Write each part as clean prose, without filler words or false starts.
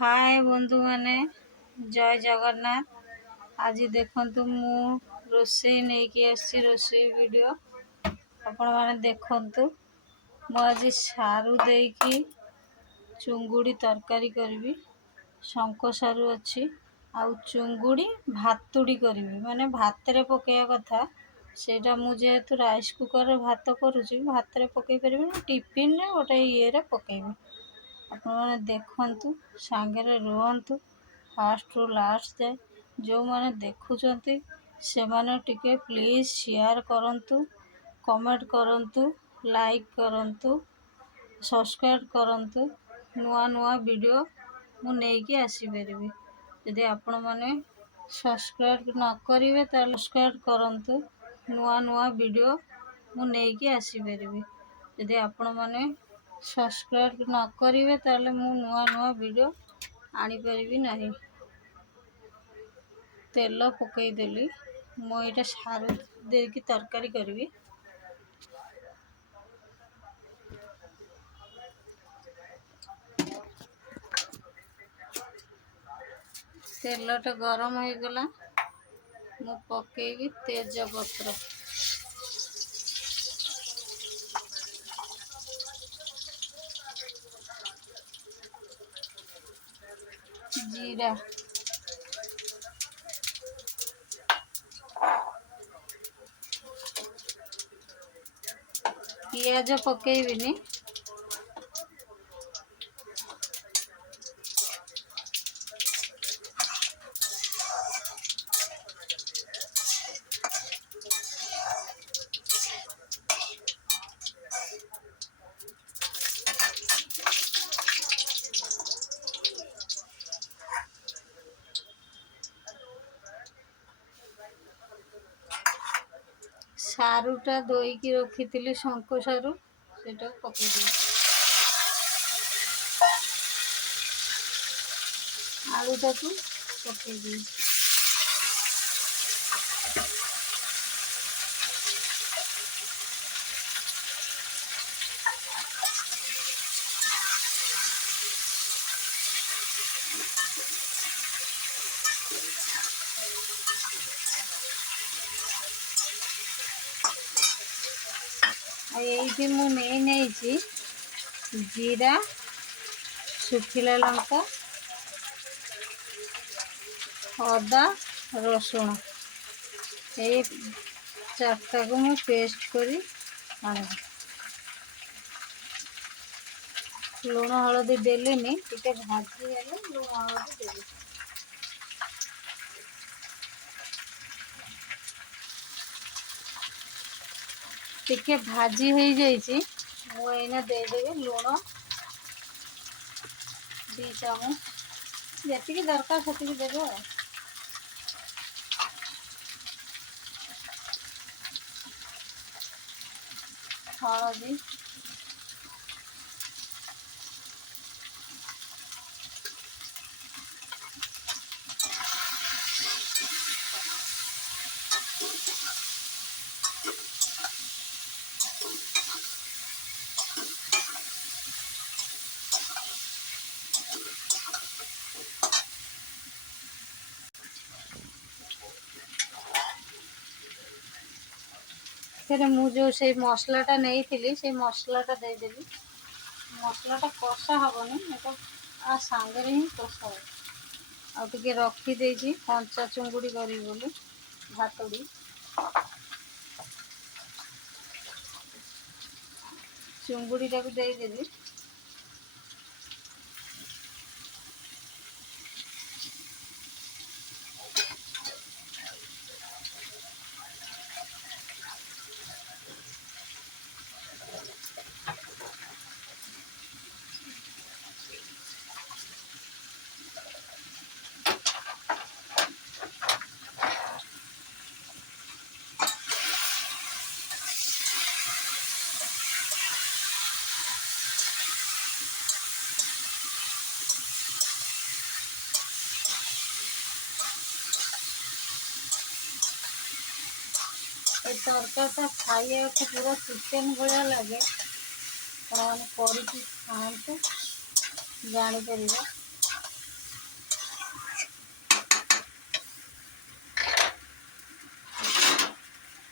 हाय बंधु माने जय जगन्नाथ। आज देखंतु मु रोषेई नहीं कि आसी रोषेई वीडियो आपण माने देखंतु। मु आज सारू देकी चुंगुड़ी तरकारी करबी। शंख सारू अच्छी आउ चुंगुड़ी भातुड़ी करबी माने भात रे पकेया कथा सेटा मु जेहेतु राइस कुकर रे भात करूची भात रे पकई परबी टिफिन रे गोटे ये रे पकेबी। आपने देखंतु सांगे रुहतु फास्ट रु लास्ट जाए। जो माने देखुचंती से माने टिके प्लीज शेयर करंतु, कमेंट करंतु, लाइक करंतु, सब्सक्राइब करंतु। नुआ नुआ वीडियो मु नेकी आसी परबी। यदि आपण माने सब्सक्राइब न करिवे त सब्सक्राइब करंतु। नुआ नुआ वीडियो मु नेकी आसी परबी। यदि आपण माने सब्सक्राइब न करिवे ताले मु नुआ नुआ वीडियो आनी परिबी नहीं। तेल पकई देली मु एटा सारू देकी तरकारी करबी। तेलटा गरम हो गला मु पकेबी तेज पत्र, जीरा, पियाज पकेबिनी। सारूटा धोईकी रखी शंख सारू सेटा पकेदी। आलूटा को पकेदी। ये मु नहीं जीरा, सुखिला लंका, अदा, रसुण ये चारटा को मु पेस्ट करी आने। लुण हलदी देलीनी टिके भाजी हेले लुण हलदी देली। टिके भाजी हो जाइए मुना देदेवी लुण 2 चामच जी दरकार से देवे। हलदी, फिर मुझे से मसलाटा नहीं थी से मसलाटा देदेवी। मसलाटा कषा हेनी तो आ सांगे ही कषा हो आगे रखीदे कंचा चुंगुड़ी करी बोली भातुड़ी चुंगुड़ीटा को देदेवी। तरकारीटा खाइए पूरा चिकेन भाया लगे मैंने करके खातु जापर।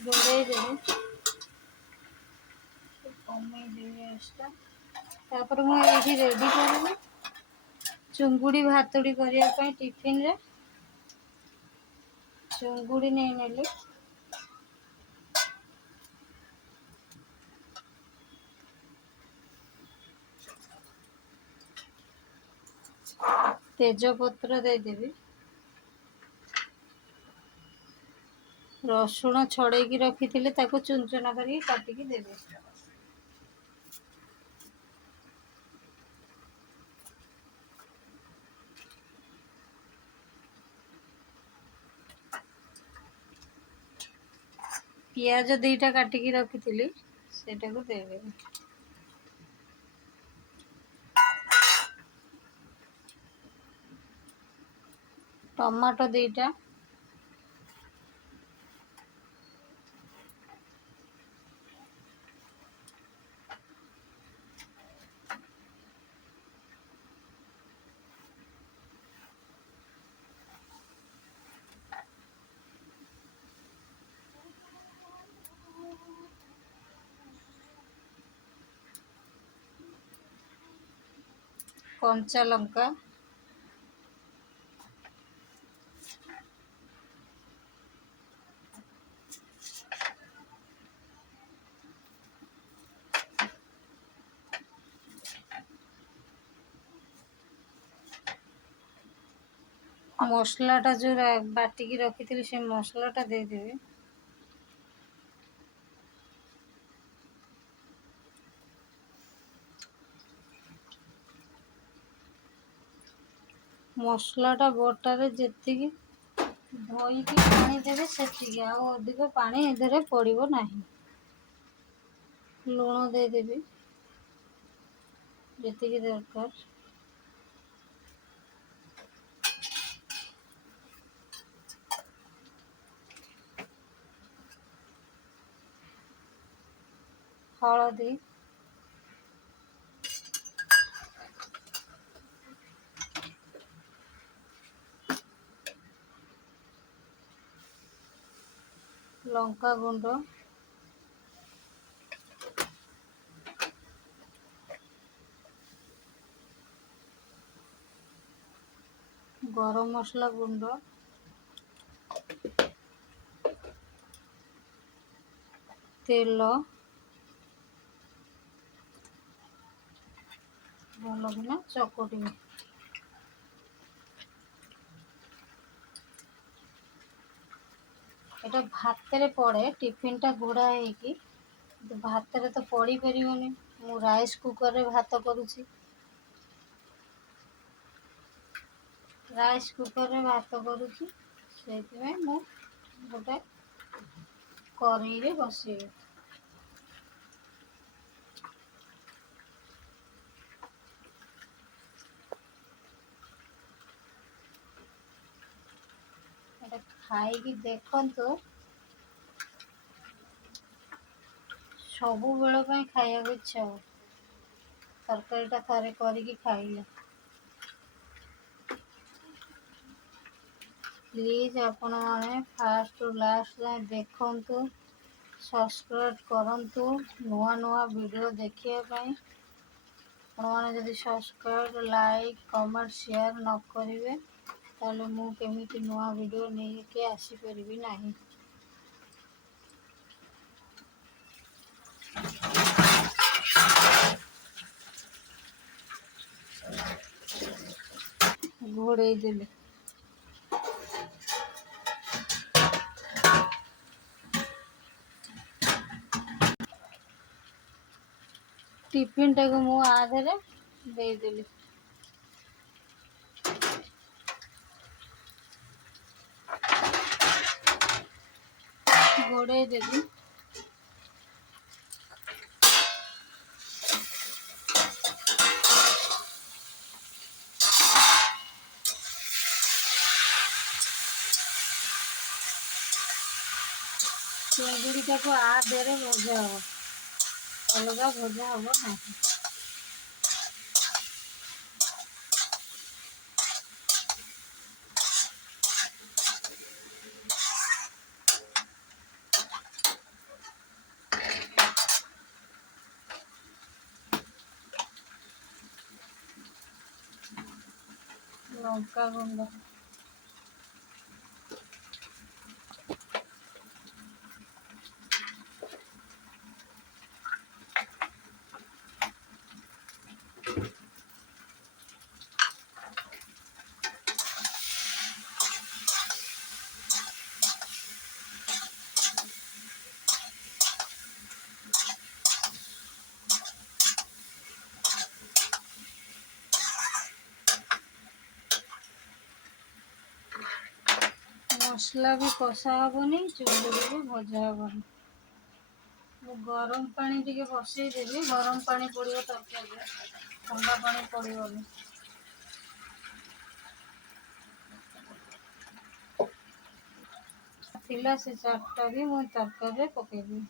घोड़े देवी कमे देवी तापर मुझे रेडी कर चुंगुड़ी भातुड़ी करने टिफिन रे चुंगुड़ी नहीं नेली तेजपत्र देदेवी रसुण छड़ेकी रखी चुन चुना कर काटिकी देवे पियाज दीटा काटिकी रखी सेटा को देवे टमाटो दीटा कंचा लंका मसलाटा जो बाटिकी रखी से मसलाटा देदेवी मसलाटा बटारे जी धोईकी पानी देवे से अधिक पानी एधरे पड़ो ना लुण देदेवी जी दरकार हलदी लंका गुंड गरम मसला गुंड तेल भलकिना चकटी एटा भात पड़े टिफिन टा घोड़ा है भात तो पड़ी पारे मु राइस कुकर रे भात करुँची राइस कुकर रे भात करुँची से गोटे कढ़ई रे बसैबे खाई देखो सब बेल खाया इच्छा हो तरकारीटा थरे करके खाइले प्लीज आपण मैंने फास्ट रु लास्ट जाए देखु सब्सक्राइब करंतु नुआ नुआ वीडियो देखापी आपने जदि सब्सक्राइब लाइक कमेंट शेयर न करेंगे ताले मु केमिति नुआ वीडियो नहीं के आसी परिबी नहीं घोड़े देले टिफिन टाक मु आधे देदेली घोड़े देवी चिंगुड़ीटा को आधे भजा हम अलग भजा हम ना ଲଙ୍କା ଗୁଣ୍ଡ, ମସଲା ବି କଷା ହେବନି, ଚୁଙ୍ଗୁଡ଼ି ବି ଭଜା ହେବନି। ମୁଁ ଗରମ ପାଣି ଟିକେ ବସେଇଦେବି, ଗରମ ପାଣି ପଡ଼ିବ ତରକାରୀରେ, ଥଣ୍ଡା ପାଣି ପଡ଼ିବନି। ଥିଲା ସେ ଚାଟଟା ବି ମୁଁ ତରକାରୀରେ ପକେଇବି।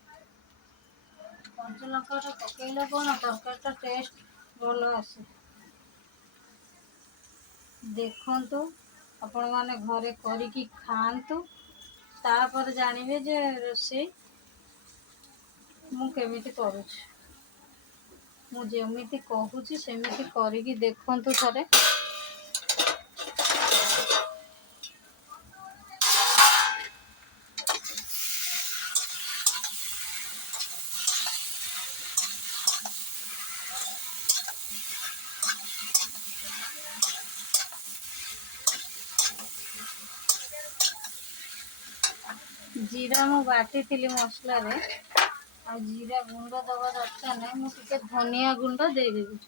କଞ୍ଚାଲଙ୍କାଟା ପକେଇଲେ କ'ଣ ତରକାରୀଟା ଟେଷ୍ଟ ଭଲ ଆସେ। ଦେଖନ୍ତୁ, ଆପଣମାନେ ଘରେ କରିକି ଖାଆନ୍ତୁ, ତାପରେ ଜାଣିବେ ଯେ ରୋଷେଇ ମୁଁ କେମିତି କରୁଛି। ମୁଁ ଯେମିତି କହୁଛି ସେମିତି କରିକି ଦେଖନ୍ତୁ ଥରେ। ଜିରା ମୁଁ ବାଟିଥିଲି ମସଲାରେ, ଆଉ ଜିରା ଗୁଣ୍ଡ ଦେବା ଦରକାର ନାହିଁ, ମୁଁ ଟିକେ ଧନିଆ ଗୁଣ୍ଡ ଦେଇଦେବି।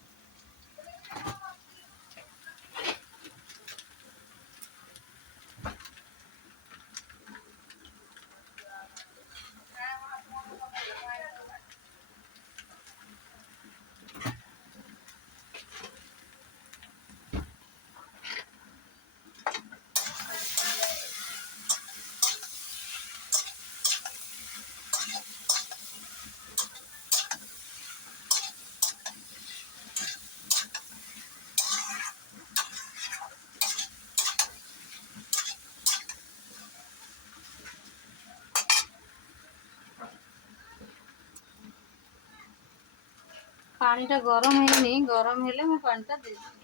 ପାଣିଟା ଗରମ ହେଇନି, ଗରମ ହେଲେ ମୁଁ ପାଣିଟା ଦେଇଦେବି।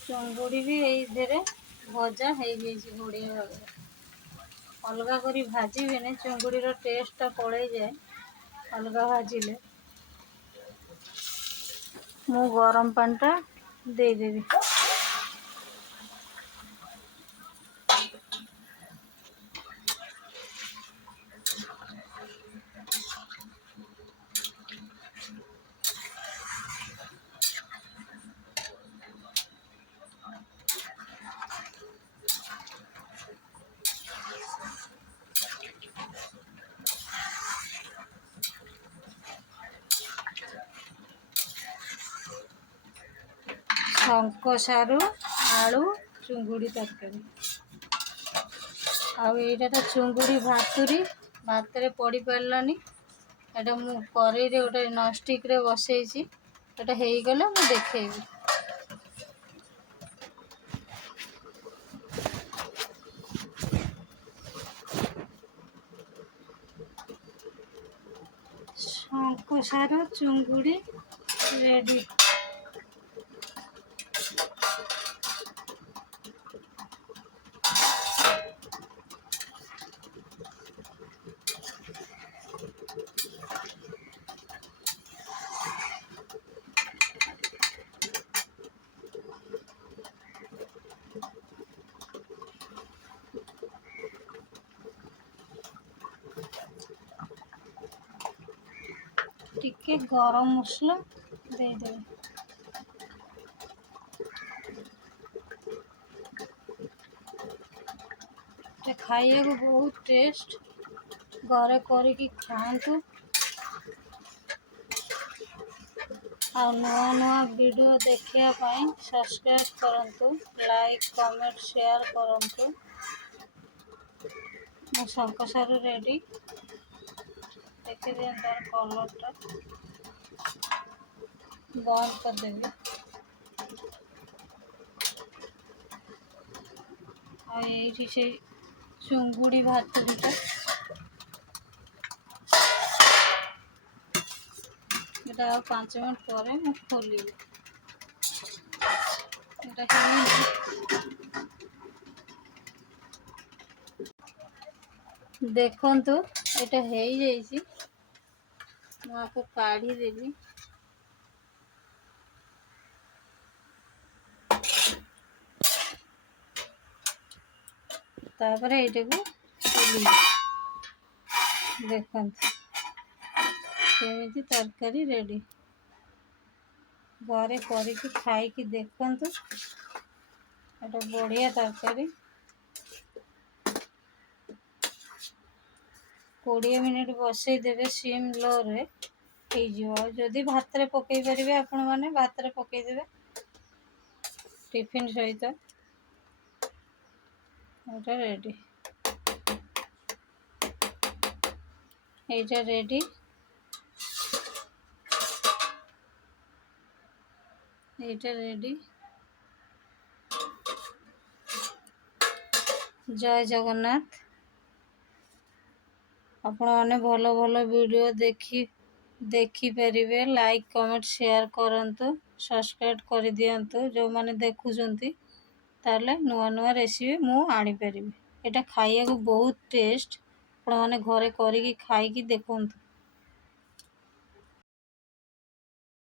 ଚୁଙ୍ଗୁଡ଼ି ବି ଏଇଥିରେ ଭଜା ହେଇଯାଇଛି ବଢ଼ିଆ ଭାବରେ। ଅଲଗା କରି ଭାଜିବେନି, ଚୁଙ୍ଗୁଡ଼ିର ଟେଷ୍ଟଟା ପଳେଇଯାଏ ଅଲଗା ଭାଜିଲେ। ମୁଁ ଗରମ ପାଣିଟା ଦେଇଦେବି। ଶଙ୍କ ସାରୁ ଆଳୁ ଚୁଙ୍ଗୁଡ଼ି ତରକାରୀ। ଆଉ ଏଇଟା ତ ଚୁଙ୍ଗୁଡ଼ି ଭାତରେ ପଡ଼ିପାରିଲାନି, ଏଇଟା ମୁଁ କରେଇରେ ଗୋଟେ ନନଷ୍ଟିକ୍ରେ ବସେଇଛି, ଏଇଟା ହେଇଗଲେ ମୁଁ ଦେଖେଇବି। ଶଙ୍କ ସାରୁ ଚୁଙ୍ଗୁଡ଼ି ରେଡ଼ି। ଟିକେ ଗରମ ମସଲା ଦେଇଦେବି। এটা ଖାଇବାକୁ ବହୁତ ଟେଷ୍ଟ, ଘରେ କରିକି ଖାଆନ୍ତୁ। ଆଉ ନୂଆ ନୂଆ ଭିଡ଼ିଓ ଦେଖିବା ପାଇଁ ସବସ୍କ୍ରାଇବ୍ କରନ୍ତୁ, ଲାଇକ୍ କମେଣ୍ଟ ସେୟାର କରନ୍ତୁ। ମୋ ଶଙ୍କ ସାରୁ ରେଡ଼ି, ଦେଖିଦିଅନ୍ତୁ ତାର କଲର୍ଟା। ବନ୍ଦ କରିଦେବି। ଆଉ ଏଇଠି ସେ ଚୁଙ୍ଗୁଡ଼ି ଭାତ ଦୁଇଟା, এটা ଆଉ 5 ମିନିଟ୍ ପରେ ମୁଁ ଖୋଲିବି। এটা ଦେଖନ୍ତୁ এটা ହେଇଯାଇଛି, ମୁଁ ଆକୁ କାଢ଼ିଦେବି। ତାପରେ ଏଇଟାକୁ ଖୋଲିବି। ଦେଖନ୍ତୁ କେମିତି ତରକାରୀ ରେଡ଼ି। ଘରେ କରିକି ଖାଇକି ଦେଖନ୍ତୁ, এটা ବଢ଼ିଆ ତରକାରୀ। 20 ମିନିଟ୍ ବସେଇ ଦେବେ ସିମ୍ ଲୋରେ, ହେଇଯିବ। ଆଉ ଯଦି ଭାତରେ ପକେଇ ପାରିବେ ଆପଣମାନେ ଭାତରେ ପକେଇଦେବେ ଟିଫିନ୍ ସହିତ। এটা রেডি, এইটা রেডি। এইটা রেডি। জয় জগন্নাথ। ଆପଣମାନେ ଭଲ ଭଲ ଭିଡ଼ିଓ ଦେଖିପାରିବେ। ଲାଇକ୍ କମେଣ୍ଟ ସେୟାର କରନ୍ତୁ, ସବସ୍କ୍ରାଇବ୍ କରିଦିଅନ୍ତୁ ଯେଉଁମାନେ ଦେଖୁଛନ୍ତି। ତାହେଲେ ନୂଆ ନୂଆ ରେସିପି ମୁଁ ଆଣିପାରିବି। এটা ଖାଇବାକୁ ବହୁତ ଟେଷ୍ଟ। ଆପଣମାନେ ଘରେ କରିକି ଖାଇକି ଦେଖନ୍ତୁ।